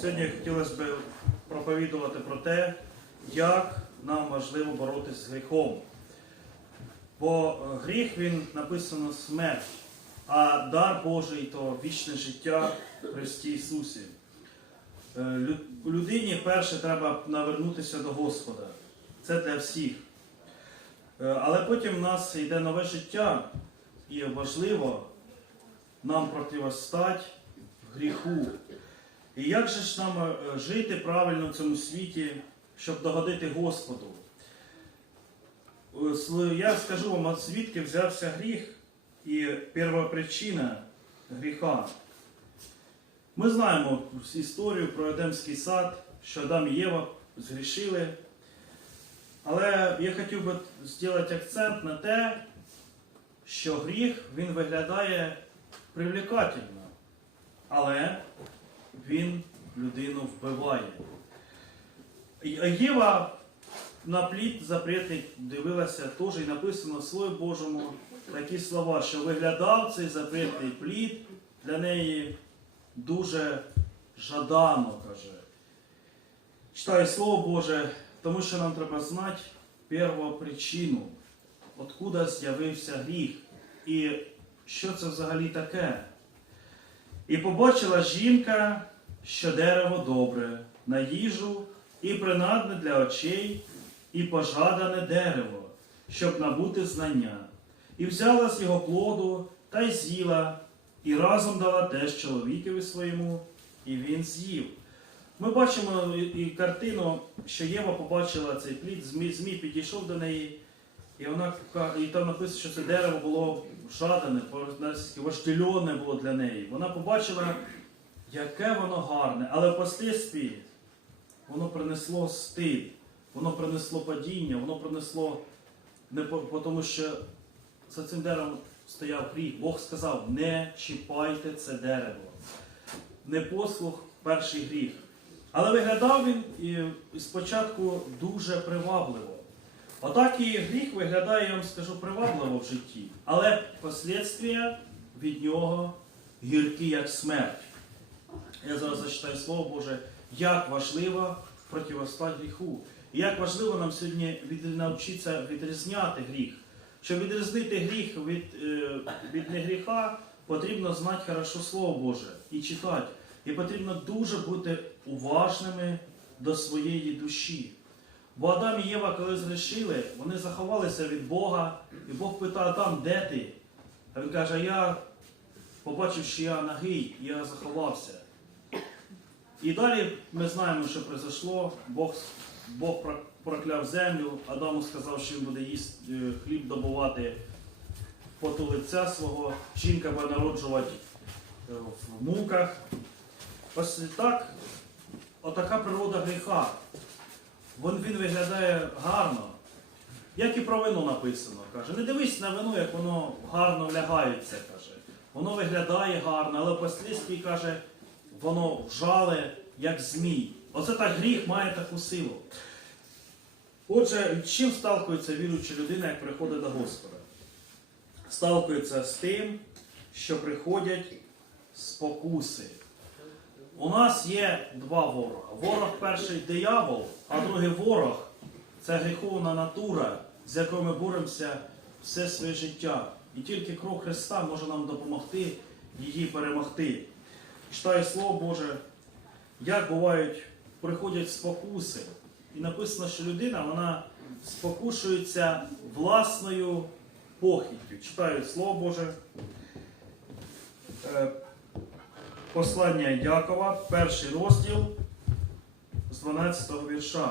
Сьогодні хотілося б проповідувати про те, як нам важливо боротися з гріхом. Бо е, гріх він написано смерть, а дар Божий то вічне життя в Христі Ісусі. Е, Людині перше треба навернутися до Господа. Це для всіх. Е, Але потім в нас йде нове життя, і важливо нам противостати гріху. І як же ж нам е, жити правильно в цьому світі, щоб догодити Господу? Е, Я скажу вам, звідки взявся гріх і первопричина гріха. Ми знаємо історію про Едемський сад, що Адам і Єва згрішили. Але я хотів би зробити акцент на те, що гріх він виглядає привлекательно, але він людину вбиває. Єва на плід запретний дивилася теж і написано в Слові Божому такі слова, що виглядав цей запретний плід для неї дуже жадано, каже. Читаю Слово Боже, тому що нам треба знати перву причину, откуда з'явився гріх і що це взагалі таке. І побачила жінка, що дерево добре, на їжу і принадне для очей, і пожадане дерево, щоб набути знання. І взяла з його плоду та й з'їла, і разом дала теж чоловікові своєму, і він з'їв. Ми бачимо і, картину, що Єва побачила цей плід, змій, підійшов до неї, і вона і там написано, що це дерево було жадане, по-російськи було для неї. Вона побачила, яке воно гарне, але впоследствии воно принесло стид, воно принесло падіння, воно принесло не по, тому, що за цим деревом стояв гріх. Бог сказав: не чіпайте це дерево. Непослух перший гріх. Але виглядав він і спочатку дуже привабливо. Отак і гріх виглядає, я вам скажу, привабливо в житті. Але послідствія від нього гіркі, як смерть. Я зараз зачитаю Слово Боже, як важливо противостати гріху. І як важливо нам сьогодні навчитися відрізняти гріх. Щоб відрізнити гріх від, е, від негріха, потрібно знати хорошо Слово Боже і читати. І потрібно дуже бути уважними до своєї душі. Бо Адам і Єва, коли згрішили, вони заховалися від Бога, і Бог питає Адам, де ти? А він каже, я побачив, що я нагий, я заховався. І далі ми знаємо, що произошло. Бог, Бог прокляв землю, Адаму сказав, що він буде їсти е, хліб добувати поту лиця свого, жінка буде народжувати е, в муках. Ось так, отака природа гріха. Він, він виглядає гарно. Як і про вино написано, каже, не дивись на вино, як воно гарно влягається, каже. Воно виглядає гарно, але впоследстві, каже, воно вжале, як змій. Оце так гріх має таку силу. Отже, чим сталкується віруюча людина, як приходить до Господа? Сталкується з тим, що приходять спокуси. У нас є два ворога. Ворог перший диявол, а другий ворог це гріховна натура, з якою ми боремося все своє життя. І тільки кров Христа може нам допомогти її перемогти. Читаю Слово Боже, як бувають, приходять спокуси. І написано, що людина вона спокушується власною похіттю. Читаю Слово Боже. Е, Послання Якова, перший розділ з 12 вірша.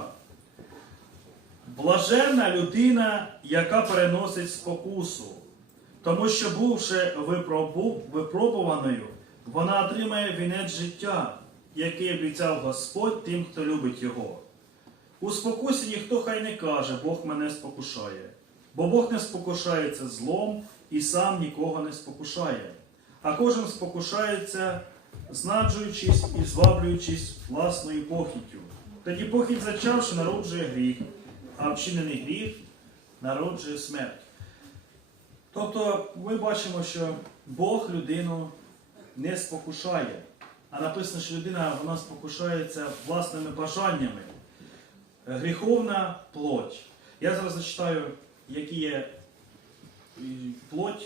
Блаженна людина, яка переносить спокусу, тому що, бувши випробу- випробуваною, вона отримає вінець життя, який обіцяв Господь тим, хто любить його. У спокусі ніхто хай не каже, Бог мене спокушає, бо Бог не спокушається злом і сам нікого не спокушає, а кожен спокушається, знаджуючись і зваблюючись власною похіттю. Тоді похідь зачавши народжує гріх, а вчинений гріх народжує смерть. Тобто ми бачимо, що Бог людину не спокушає, а написано, що людина вона спокушається власними бажаннями. Е, Гріховна плоть. Я зараз зачитаю, які є плоть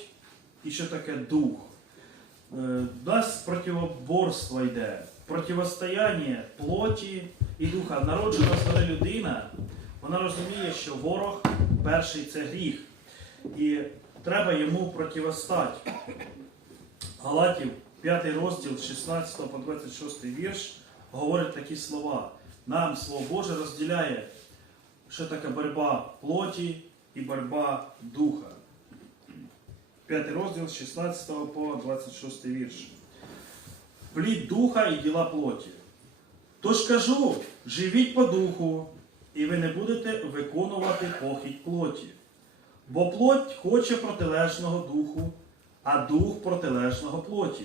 і що таке дух. Е, нас противоборство йде, противостояння плоті і духа. Народжена стара людина, вона розуміє, що ворог перший це гріх. І треба йому противостати. Галатів, 5 розділ 16 по 26 вірш говорить такі слова. Нам Слово Боже розділяє, що таке боротьба плоті і боротьба духа. 5 розділ 16 по 26 вірш. Плід духа і діла плоті. Тож кажу, живіть по духу, і ви не будете виконувати похідь плоті. Бо плоть хоче протилежного духу, а дух протилежного плоті.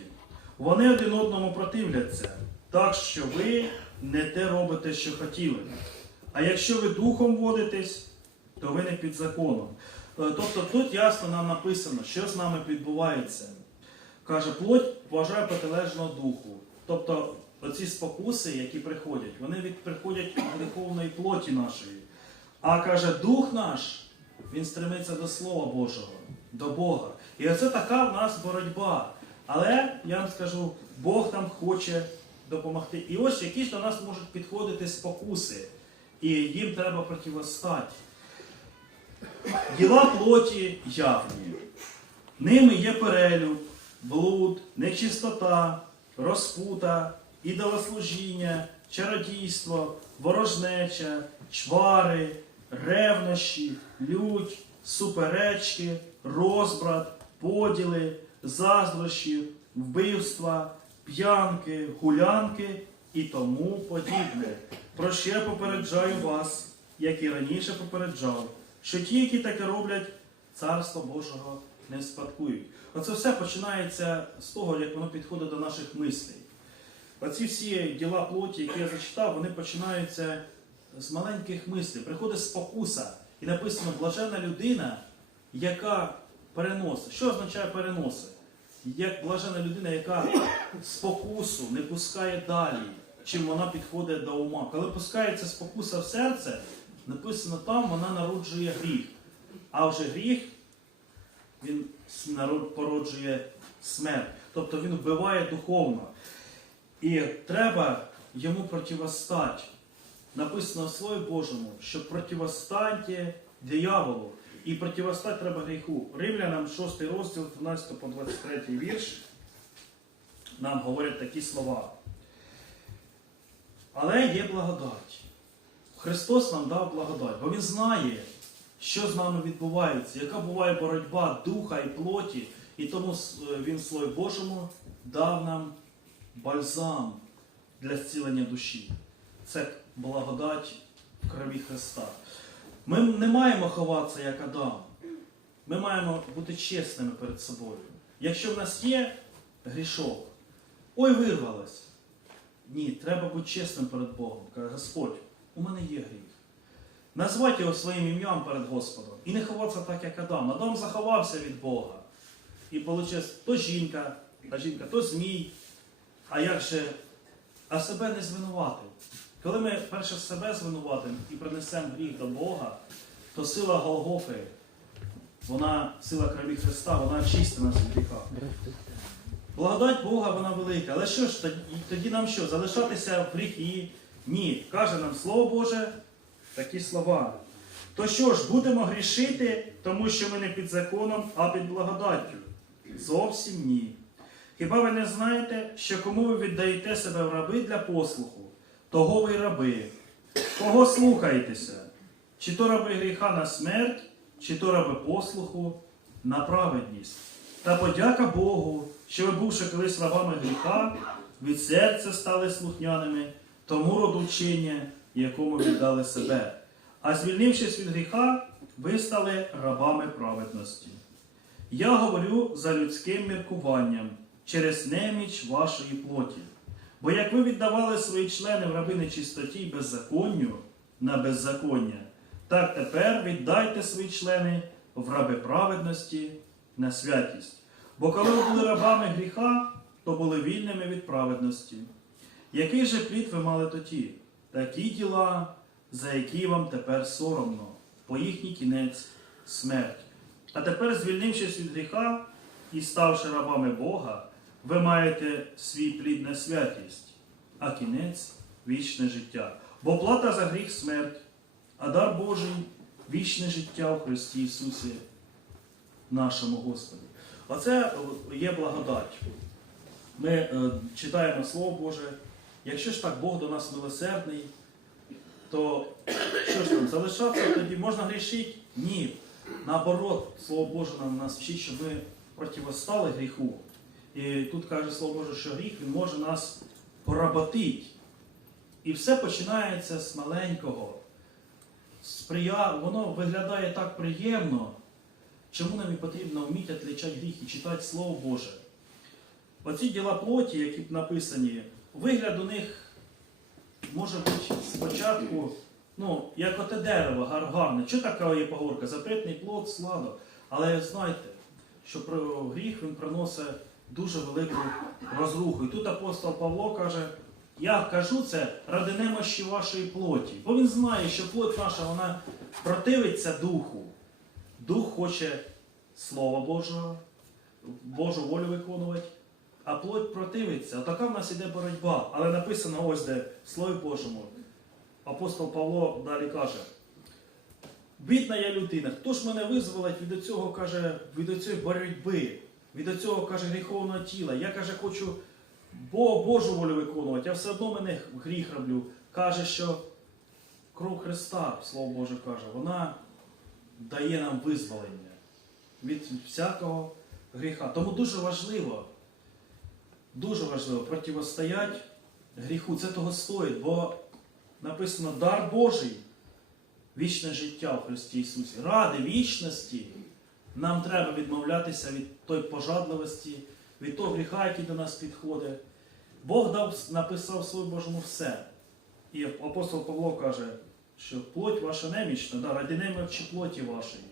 Вони один одному противляться, так що ви не те робите, що хотіли. А якщо ви духом водитесь, то ви не під законом. Е, Тобто тут ясно нам написано, що з нами відбувається. Каже, плоть вважає протилежного духу. Тобто оці спокуси, які приходять, вони від, приходять від гріховної плоті нашої. А каже, дух наш, він стремиться до Слова Божого, до Бога. І оце така в нас боротьба. Але я вам скажу, Бог нам хоче допомогти. І ось якісь до нас можуть підходити спокуси, і їм треба противостати. Діла плоті явні. Ними є перелюб, блуд, нечистота, розпута, ідолослужіння, чародійство, ворожнеча, чвари, ревнощі, лють, суперечки, розбрат, поділи, заздрощі, вбивства, п'янки, гулянки і тому подібне. Про я попереджаю вас, як і раніше попереджав, що ті, які таке роблять, царство Божого не спадкують. Оце все починається з того, як воно підходить до наших мислей. Оці всі діла плоті, які я зачитав, вони починаються з маленьких мислей. Приходить спокуса, і написано блажена людина, яка переносить. Що означає переносить? Як блажена людина, яка спокусу не пускає далі, чим вона підходить до ума. Коли пускається спокуса в серце, написано там, вона народжує гріх. А вже гріх він породжує смерть. Тобто він вбиває духовно. І треба йому противостати. Написано в Слові Божому, що противостаньте дияволу. І противостати треба гріху. Римлянам 6 розділ 12 по 23 вірш нам говорять такі слова. Але є благодать. Христос нам дав благодать, бо Він знає, що з нами відбувається, яка буває боротьба духа і плоті, і тому Він в Слові Божому дав нам бальзам для зцілення душі. Це благодать в крові Христа. Ми не маємо ховатися як Адам. Ми маємо бути чесними перед собою. Якщо в нас є грішок, ой, вирвалось. Ні, треба бути чесним перед Богом. Каже, Господь, у мене є гріх. Назвати його своїм ім'ям перед Господом. І не ховатися так, як Адам. Адам заховався від Бога. І вийшло, то жінка, а жінка, то змій. А як же, а себе не звинуватив. Коли ми перше себе звинуватимо і принесемо гріх до Бога, то сила Голгофи, вона, сила крові Христа, вона очистить нас від гріха. Благодать Бога, вона велика. Але що ж, тоді нам що? Залишатися в гріхі? Ні. Каже нам Слово Боже такі слова. То що ж, будемо грішити, тому що ми не під законом, а під благодаттю? Зовсім ні. Хіба ви не знаєте, що кому ви віддаєте себе в раби для послуху, того ви раби? Кого слухаєтеся? Чи то раби гріха на смерть, чи то раби послуху на праведність? Та подяка Богу, що ви, бувши колись рабами гріха, від серця стали слухняними, тому роду вчення, якому віддали себе. А звільнившись від гріха, ви стали рабами праведності. Я говорю за людським міркуванням через неміч вашої плоті. Бо як ви віддавали свої члени в раби нечистоті й беззаконню на беззаконня, так тепер віддайте свої члени в раби праведності на святість. Бо коли ви були рабами гріха, то були вільними від праведності. Який же плід ви мали тоді? Такі діла, за які вам тепер соромно, по їхній кінець смерть. А тепер, звільнившись від гріха і ставши рабами Бога, ви маєте свій плід на святість, а кінець вічне життя. Бо плата за гріх смерть, а дар Божий вічне життя в Христі Ісусі, нашому Господі. Оце є благодать. Ми е, читаємо Слово Боже. Якщо ж так Бог до нас милосердний, то що ж там, залишатися тоді можна грішити? Ні. Наоборот, Слово Боже нам нас вчить, щоб ми противостали гріху. І тут каже Слово Боже, що гріх він може нас поработити. І все починається з маленького. Воно виглядає так приємно. Чому нам і потрібно вміти відлічати гріх і читати Слово Боже? Оці діла плоті, які написані, вигляд у них може бути спочатку, ну, як оте дерево гарне. Що така є поговорка? Запретний плод, сладо. Але знайте, що гріх він приносить дуже велику розруху. І тут апостол Павло каже, я кажу це ради немощі вашої плоті. Бо він знає, що плоть наша вона противиться духу. Дух хоче Слова Божого, Божу волю виконувати, а плоть противиться. Отака в нас іде боротьба. Але написано ось де в Слові Божому. Апостол Павло далі каже. Бідна я людина, хто ж мене визволить від цього, каже, від цієї боротьби, від цього, каже, гріховного тіла. Я каже, хочу Бо Божу волю виконувати, я все одно мене гріх роблю. Каже, що кров Христа, Слово Боже каже, вона дає нам визволення від всякого гріха. Тому дуже важливо, дуже важливо противостояти гріху. Це того стоїть, бо написано дар Божий, вічне життя в Христі Ісусі. Ради вічності нам треба відмовлятися від той пожадливості, від того гріха, який до нас підходить. Бог дав, написав в Божому все. І апостол Павло каже, що плоть ваша немічна, да, ради немочі плоті вашої.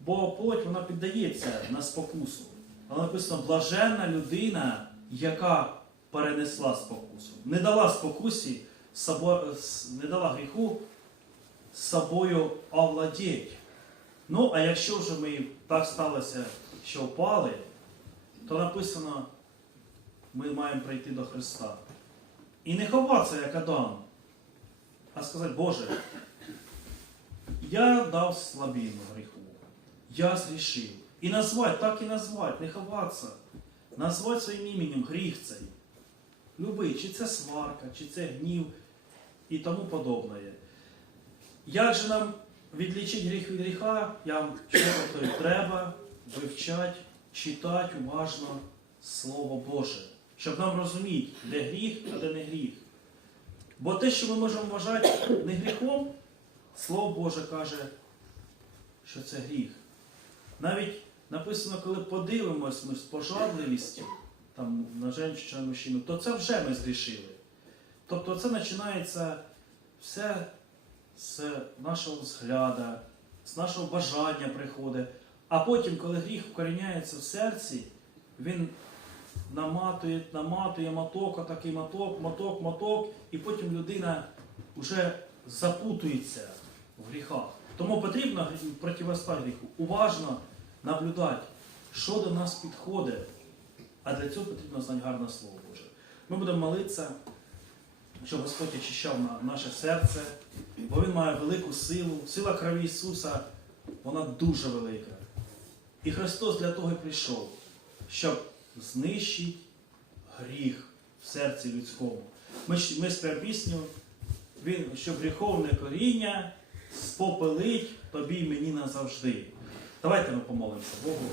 Бо плоть вона піддається на спокусу. Але написано, блаженна людина, яка перенесла спокусу. Не дала спокусі, не дала гріху собою овладіть. Ну, а якщо вже ми так сталося, що впали, то написано, ми маємо прийти до Христа. І не ховатися, як Адам, а сказати, Боже, я дав слабину гріху, я зрішив. І назвати, так і назвати, не ховатися. Назвати своїм іменем гріх цей. Любий, чи це сварка, чи це гнів і тому подобне. Як же нам відлічити гріх від гріха? Я вам ще повторю, треба вивчати, читати уважно Слово Боже, щоб нам розуміти, де гріх, а де не гріх. Бо те, що ми можемо вважати не гріхом, Слово Боже каже, що це гріх. Навіть написано, коли подивимось ми з пожадливістю там, на жінку чи на мужчину, то це вже ми зрішили. Тобто це починається все з нашого взгляду, з нашого бажання приходить. А потім, коли гріх вкоріняється в серці, він наматує, наматує моток, отакий моток, моток, моток, і потім людина вже запутується в гріхах. Тому потрібно противостати гріху, уважно наблюдати, що до нас підходить. А для цього потрібно знати гарне Слово Боже. Ми будемо молитися, щоб Господь очищав на- наше серце, бо Він має велику силу. Сила крові Ісуса, вона дуже велика. І Христос для того і прийшов, щоб знищити гріх в серці людському. Ми, ми спер пісню, він, щоб гріховне коріння спопелить тобі і мені назавжди. Давайте ми помолимося Богу.